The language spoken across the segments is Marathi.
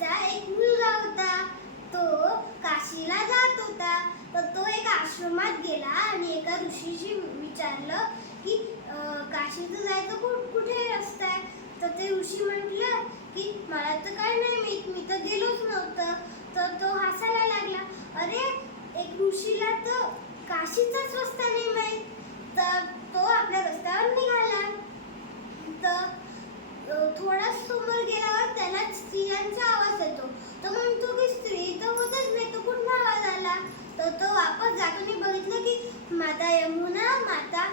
राजाचा एक मुलगा होता. तो काशीला जात होता. तर तो एक आश्रमात गेला आणि एका ऋषीशी विचारलं की काशीला जायचं कुठे रस्ता आहे. तर ते ऋषी म्हटलं की मला तर काय नाही माहित, मी तर गेलोच नव्हतं. तर तो हसायला लागला. अरे, एक ऋषीला तर काशीचाच रस्ता नाही माहित. तर तो आपल्या रस्त्यावर निघाला. तर थोडा समोर गेल्यावर त्याला स्त्रियांचा आवाज येतो. तो म्हणतो की स्त्री तर होतच नाही, तो कुठला आवाज आला. तर तो वापस जाताना बघितलं की माता यमुना, माता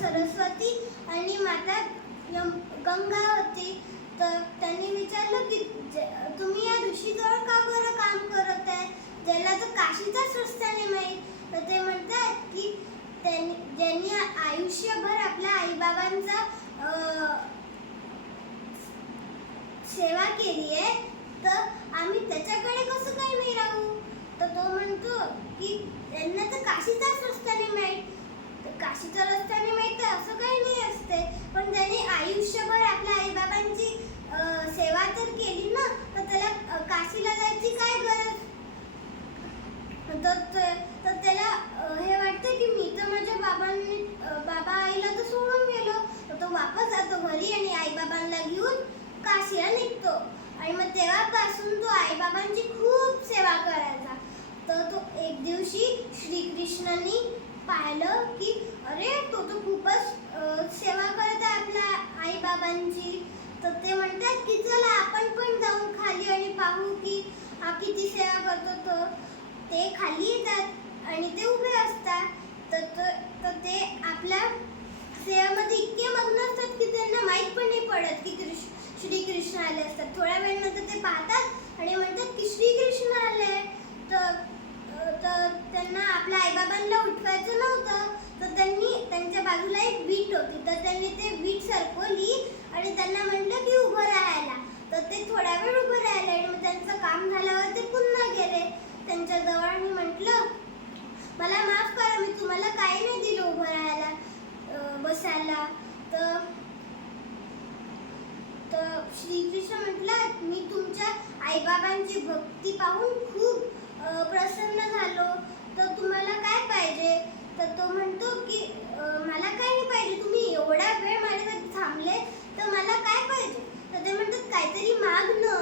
सरस्वती आणि माता गंगा होती. तर त्यांनी विचारलं की तुम्ही या ऋषीजवळ का बरं काम करत आहे, ज्याला तर काशीचाच रस्ता नाही माहीत. तर ते म्हणतात की ज्यांनी आयुष्यभर आपल्या आईबाबांचा सेवा केली आहे, तर आम्ही त्याच्याकडे कसं काय नाही राहू. तर तो म्हणतो की त्यांना तर काशीचाच रस्ता नाही माहीत. तर काशीचा रस्ता नाही माहीत तर असं काही नाही असते, पण त्यांनी आयुष्यभर आपल्या आईबाबांची सेवा तर केली ना, तर त्याला काशीला जायची काय गरज. तर त्याला हे वाटतं की मी तर माझ्या बाबा आईला तर सोडून गेलो. तर तो वापस जातो घरी आणि आईबाबांना घेऊन काशीला निघतो. आणि मग तेव्हापासून तो आईबाबांची खूप सेवा करायचा. तर तो एक दिवशी श्रीकृष्णांनी पाहिलं की अरे, तो तर खूपच सेवा करत आहे आपल्या आईबाबांची. तर ते म्हणतात की चला आपण पण जाऊन खाली आणि पाहू की हा किती सेवा करतो. तो ते खाली येतात आणि ते उभे असतात. तर ते आपल्या सेवेमध्ये इतके मग्न असतात की त्यांना माहीत पण नाही पडत की श्रीकृष्ण आले असतात. थोड्या वेळानंतर ते पाहतात आणि म्हणतात की श्रीकृष्ण आले. तर त्यांना आपल्या आईबाबांना उठवायचं नव्हतं. तर त्यांच्या बाजूला एक वीट होती. तर त्यांनी ते वीट सरकवली आणि त्यांना म्हटलं की उभं राहायला. तर ते थोड्या वेळ उभं राहिले आणि मग त्यांचं काम झाल्यावर ते पुन्हा गेले त्यांच्या जवळ आणि म्हटलं, मला माफ करा, मी तुम्हाला काही नाही दिलं उभं राहायला बसायला. तर श्रीकृष्ण म्हटलं, मी तुमच्या आईबाबांची भक्ती पाहून खूप प्रसन्न झालो. तर तुम्हाला काय पाहिजे. तर तो म्हणतो की मला काही नाही पाहिजे, तुम्ही एवढा वेळ माझ्यासाठी थांबले तर मला काय पाहिजे. तर ते म्हणतात काहीतरी माग ना.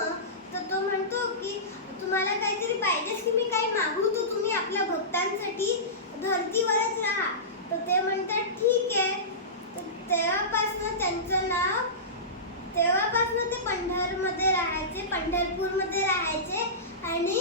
तर तो म्हणतो की तुम्हाला काहीतरी पाहिजेच की मी काही मागू, तर तुम्ही आपल्या भक्तांसाठी धरतीवरच राहा. तर ते म्हणतात ठीक आहे. तर तेव्हापासून ते पंढरपूरमध्ये राहायचे आणि